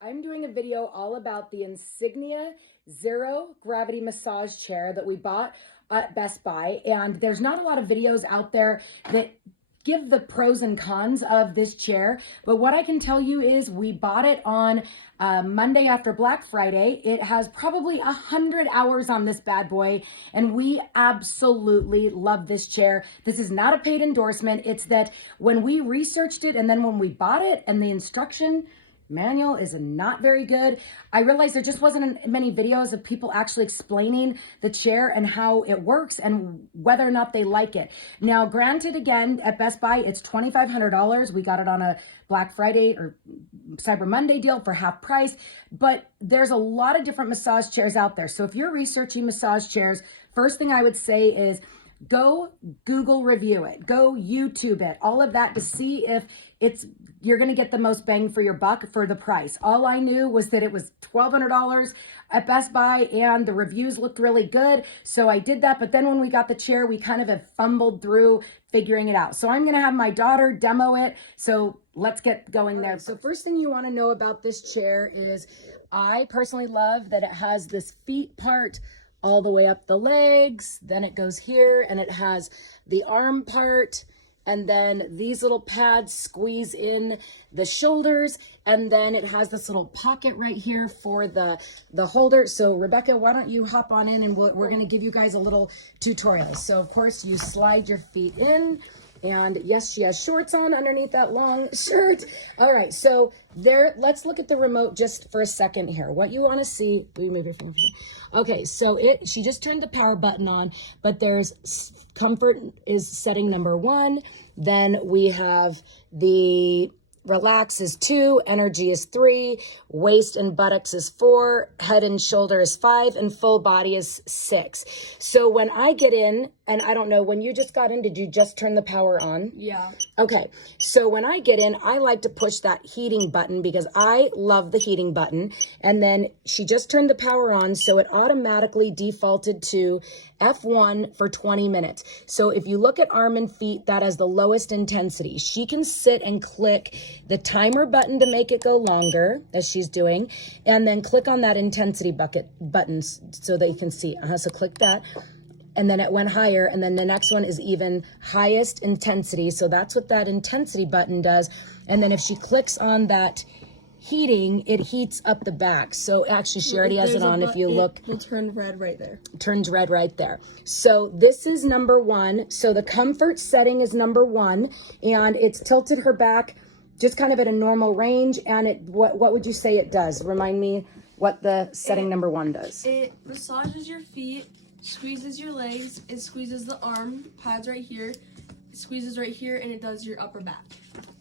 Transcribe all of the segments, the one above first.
I'm doing a video all about the Insignia Zero Gravity Massage Chair that we bought at Best Buy. And there's not a lot of videos out there that give the pros and cons of this chair. But what I can tell you is we bought it on Monday after Black Friday. It has probably 100 hours on this bad boy, and we absolutely love this chair. This is not a paid endorsement. It's that when we researched it and then when we bought it, and the instruction manual is not very good. I realized there just wasn't many videos of people actually explaining the chair and how it works and whether or not they like it. Now, granted, again, at Best Buy, it's $2,500. We got it on a Black Friday or Cyber Monday deal for half price, but there's a lot of different massage chairs out there. So if you're researching massage chairs, first thing I would say is go Google review it, go YouTube it, all of that to see if you're going to get the most bang for your buck for the price. All I knew was that it was $1,200 at Best Buy and the reviews looked really good. So I did that. But then when we got the chair, we kind of have fumbled through figuring it out. So I'm going to have my daughter demo it. So let's get going there. So first thing you want to know about this chair is I personally love that it has this feet part all the way up the legs, then it goes here and it has the arm part, and then these little pads squeeze in the shoulders, and then it has this little pocket right here for the holder. So Rebecca, why don't you hop on in and we're going to give you guys a little tutorial. So of course you slide your feet in, and yes, she has shorts on underneath that long shirt. All right, so there, let's look at the remote just for a second here. What you want to see, okay, so she just turned the power button on, but there's comfort is setting number 1. Then we have the relax is 2, energy is 3, waist and buttocks is 4, head and shoulder is 5, and full body is 6. So when I get in, and I don't know, when you just got in, did you just turn the power on? Yeah. Okay, so when I get in, I like to push that heating button because I love the heating button. And then she just turned the power on, so it automatically defaulted to F1 for 20 minutes. So if you look at arm and feet, that has the lowest intensity. She can sit and click the timer button to make it go longer, as she's doing, and then click on that intensity button so they can see. So click that. And then it went higher, and then the next one is even highest intensity. So that's what that intensity button does. And then if she clicks on that heating, it heats up the back. So actually she already has it on. If you look, it will turn red right there. Turns red right there. So this is number 1. So the comfort setting is number 1, and it's tilted her back just kind of at a normal range. And it what would you say it does? Remind me what the setting number 1 does. It massages your feet, squeezes your legs, it squeezes the arm pads right here, it squeezes right here, and it does your upper back.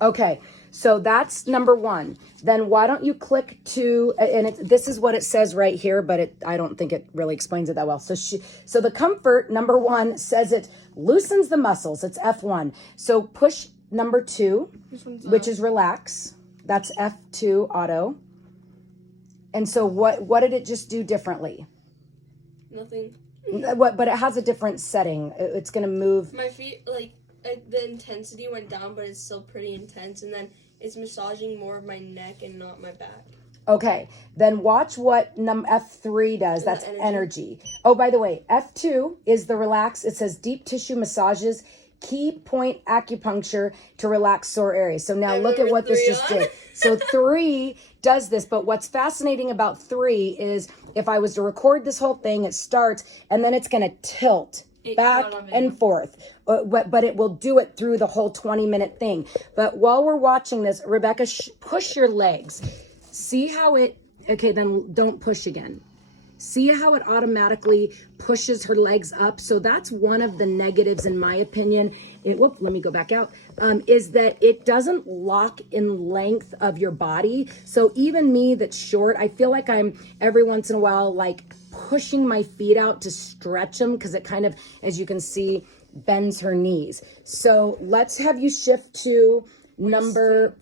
Okay, so that's number 1. Then why don't you click to, and this is what it says right here, but I don't think it really explains it that well. So the comfort, number 1, says it loosens the muscles. It's F1. So push number 2, which is relax. That's F2 auto. And so what did it just do differently? Nothing. But it has a different setting. It's going to move. My feet, like the intensity went down, but it's still pretty intense. And then it's massaging more of my neck and not my back. Okay, then watch what F3 does. That's energy. Oh, by the way, F2 is the relax. It says deep tissue massages, key point acupuncture to relax sore areas. So now look at what this just did. So 3 does this, but what's fascinating about 3 is if I was to record this whole thing, it starts and then it's going to tilt back and forth, but it will do it through the whole 20-minute thing. But while we're watching this, Rebecca, push your legs. See how it, okay, then don't push again. See how it automatically pushes her legs up? So that's one of the negatives, in my opinion. Let me go back out. Is that it doesn't lock in length of your body. So even me that's short, I feel like I'm every once in a while like pushing my feet out to stretch them because it kind of, as you can see, bends her knees. So let's have you shift to number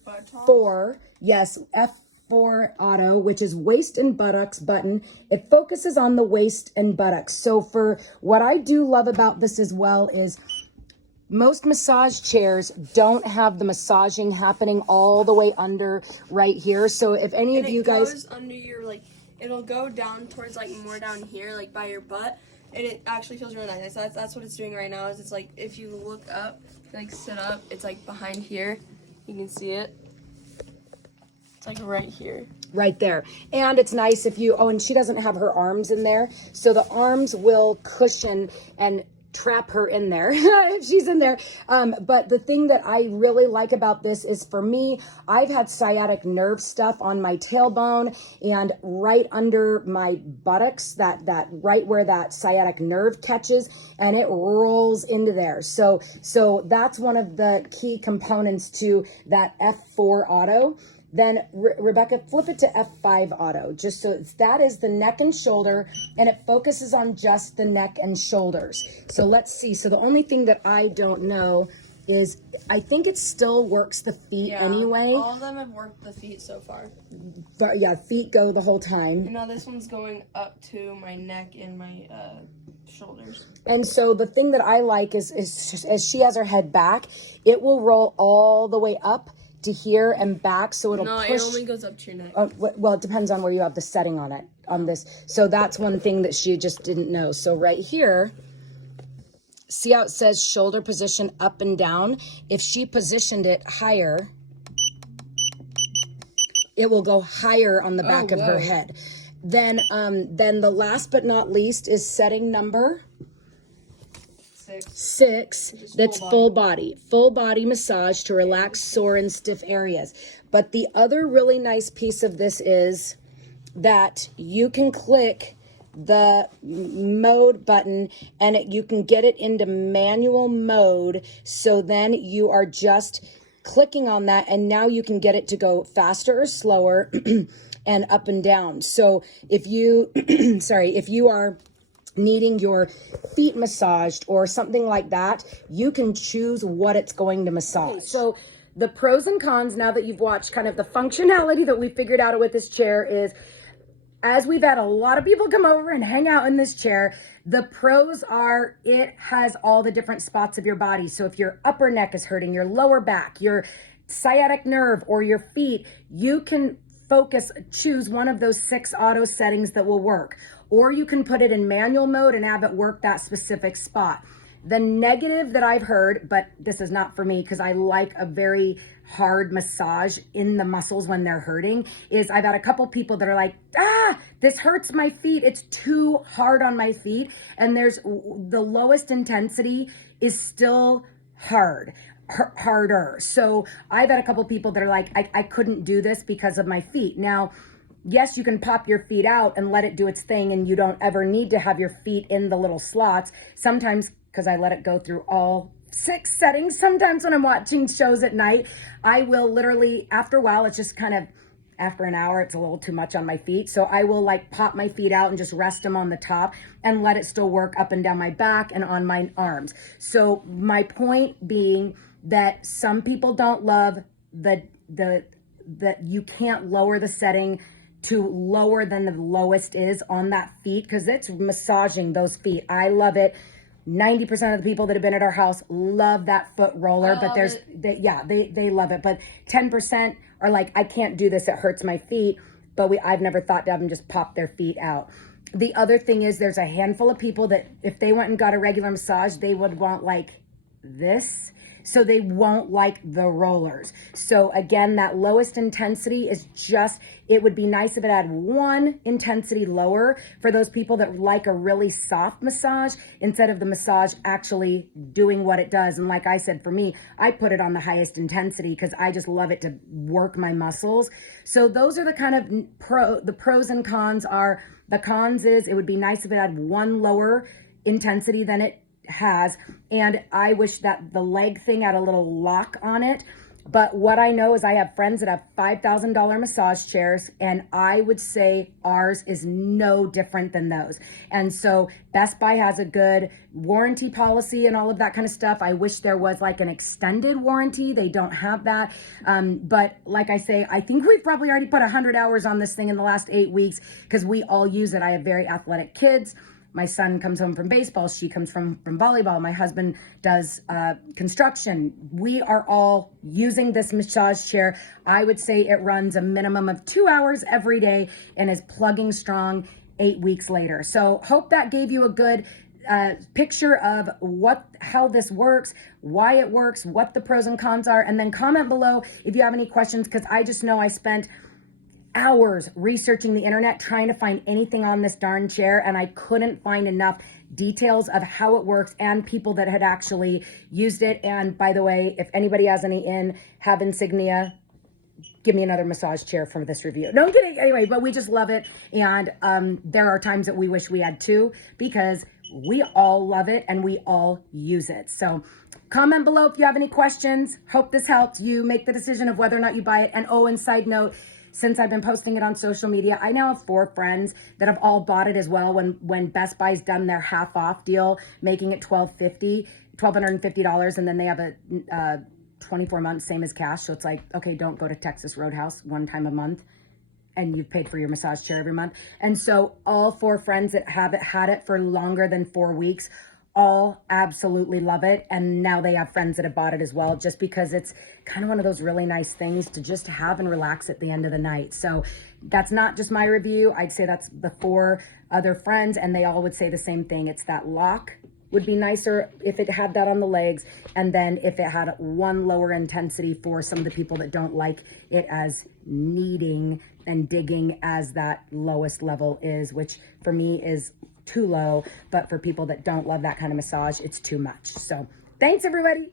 4. Yes, F4 auto, which is waist and buttocks button. It focuses on the waist and buttocks. So for what I do love about this as well is most massage chairs don't have the massaging happening all the way under right here. So if any of you guys, it goes under your, like, it'll go down towards, like, more down here, like by your butt, and it actually feels really nice. That's what it's doing right now. Is it's like, if you look up, like sit up, it's like behind here. You can see it. It's like right here. Right there. And it's nice if you, oh, and she doesn't have her arms in there. So the arms will cushion and trap her in there if she's in there. But the thing that I really like about this is, for me, I've had sciatic nerve stuff on my tailbone and right under my buttocks, that right where that sciatic nerve catches, and it rolls into there. So that's one of the key components to that F4 auto. Then Rebecca, flip it to F5 auto, just so that is the neck and shoulder, and it focuses on just the neck and shoulders. So let's see. So the only thing that I don't know is, I think it still works the feet anyway. All of them have worked the feet so far. But yeah, feet go the whole time. And now this one's going up to my neck and my shoulders. And so the thing that I like is as she has her head back, it will roll all the way up to here and back, so it'll push. No, it only goes up to your neck. Well, it depends on where you have the setting on it, on this. So that's one thing that she just didn't know. So right here, see how it says shoulder position up and down? If she positioned it higher, it will go higher on the back of her head. Then the last but not least is setting number 6. That's full body massage to relax sore and stiff areas. But the other really nice piece of this is that you can click the mode button and you can get it into manual mode. So then you are just clicking on that, and now you can get it to go faster or slower and up and down. So if you if you are needing your feet massaged or something like that, you can choose what it's going to massage. So the pros and cons, now that you've watched kind of the functionality that we figured out with this chair, is, as we've had a lot of people come over and hang out in this chair, the pros are it has all the different spots of your body. So if your upper neck is hurting, your lower back, your sciatic nerve, or your feet, you can choose one of those 6 auto settings that will work. Or you can put it in manual mode and have it work that specific spot. The negative that I've heard, but this is not for me because I like a very hard massage in the muscles when they're hurting, is I've had a couple people that are like, this hurts my feet. It's too hard on my feet. And there's the lowest intensity is still harder. So I've had a couple people that are like, I couldn't do this because of my feet. Now, yes, you can pop your feet out and let it do its thing, and you don't ever need to have your feet in the little slots. Sometimes, because I let it go through all 6 settings, sometimes when I'm watching shows at night, I will literally, after a while, it's just kind of, after an hour, it's a little too much on my feet. So I will like pop my feet out and just rest them on the top and let it still work up and down my back and on my arms. So my point being that some people don't love that you can't lower the setting to lower than the lowest is on that feet, because it's massaging those feet. I love it. 90% of the people that have been at our house love that foot roller, but they love it. But 10% are like, I can't do this, it hurts my feet. But I've never thought to have them just pop their feet out. The other thing is, there's a handful of people that if they went and got a regular massage, they would want like this. So they won't like the rollers. So again, that lowest intensity is just, it would be nice if it had one intensity lower for those people that like a really soft massage, instead of the massage actually doing what it does. And like I said, for me, I put it on the highest intensity because I just love it to work my muscles. So those are the kind of the pros and cons are, the cons is it would be nice if it had one lower intensity than it has, and I wish that the leg thing had a little lock on it. But what I know is I have friends that have $5,000 massage chairs, and I would say ours is no different than those. And so Best Buy has a good warranty policy and all of that kind of stuff. I wish there was like an extended warranty. They don't have that. But like I say, I think we've probably already put 100 hours on this thing in the last 8 weeks because we all use it. I have very athletic kids. My son comes home from baseball. She comes from volleyball. My husband does construction. We are all using this massage chair. I would say it runs a minimum of 2 hours every day and is plugging strong 8 weeks later. So hope that gave you a good picture of how this works, why it works, what the pros and cons are, and then comment below if you have any questions, because I just know I spent hours researching the internet trying to find anything on this darn chair, and I couldn't find enough details of how it works and people that had actually used it. And by the way, if anybody has any have Insignia, give me another massage chair for this review. No, I'm kidding. Anyway, but we just love it. And there are times that we wish we had two, because we all love it and we all use it. So comment below if you have any questions. Hope this helps you make the decision of whether or not you buy it. And oh, and side note, since I've been posting it on social media, I now have 4 friends that have all bought it as well when Best Buy's done their half off deal, making it $1,250, and then they have a 24 months, same as cash. So it's like, okay, don't go to Texas Roadhouse one time a month and you've paid for your massage chair every month. And so all 4 friends that have had it for longer than 4 weeks all absolutely love it. And now they have friends that have bought it as well, just because it's kind of one of those really nice things to just have and relax at the end of the night. So that's not just my review. I'd say that's the 4 other friends, and they all would say the same thing. It's that lock would be nicer if it had that on the legs, and then if it had one lower intensity for some of the people that don't like it as kneading and digging as that lowest level is, which for me is too low, but for people that don't love that kind of massage, it's too much. So thanks everybody.